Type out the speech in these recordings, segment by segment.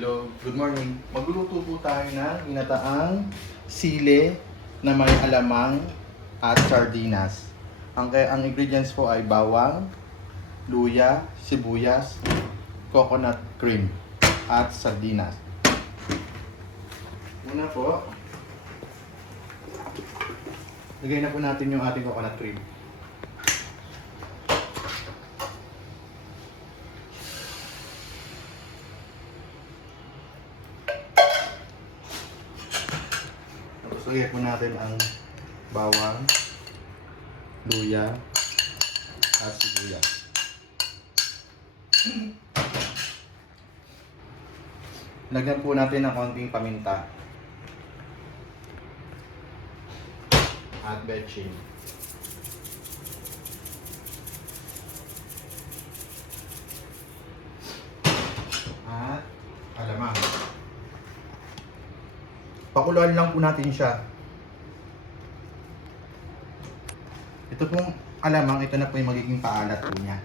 Hello, good morning. Magluluto po tayo ng ginataang sile na may alamang at sardinas. Ang ingredients po ay bawang, luya, sibuyas, coconut cream, at sardinas. Una po, lagay na po natin yung ating coconut cream. Lagyan po natin ang bawang, luya, at sibuyas. Lagyan po natin ng konting paminta at betchin. At alamang. Pakuluan lang po natin siya. Ito pong alamang, ito na po yung magiging paalat po niya.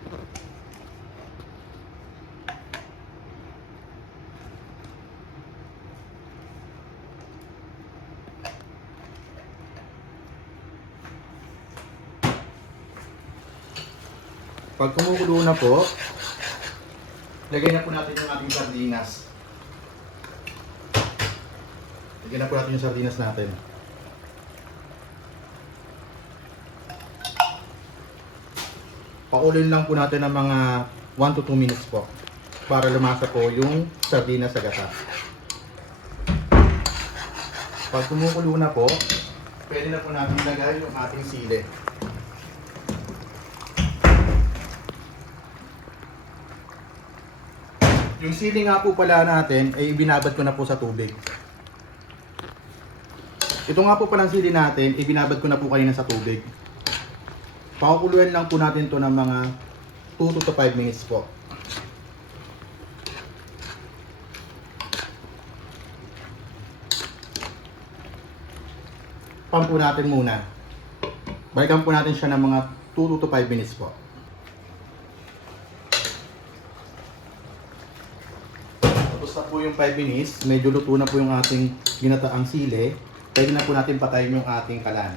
Pag kumukulo na po, lagay na po natin yung ating sardinas. Lagyan na po natin yung sardinas natin. Pakuloyin lang po natin ng mga 1 to 2 minutes po para lumasa po yung sardinas sa gata. Pag kumukulo na po, pwede na po natin ilagay yung ating sile. Yung sili nga po pala natin ay ibinabad ko na po sa tubig. Ito nga po palang sili natin, ibinabad ko na po kanina sa tubig. Pakukuluan lang po natin to ng mga 2 to 5 minutes po. Pan po natin muna. Balikan po natin siya ng mga 2 to 5 minutes po. Tapos na po yung 5 minutes, medyo luto na po yung ating ginataang sili. Pwede na po natin patayin yung ating kalan.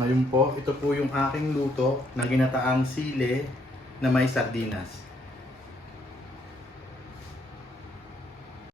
Ngayon po, ito po yung aking luto na ginataang sili na may sardinas.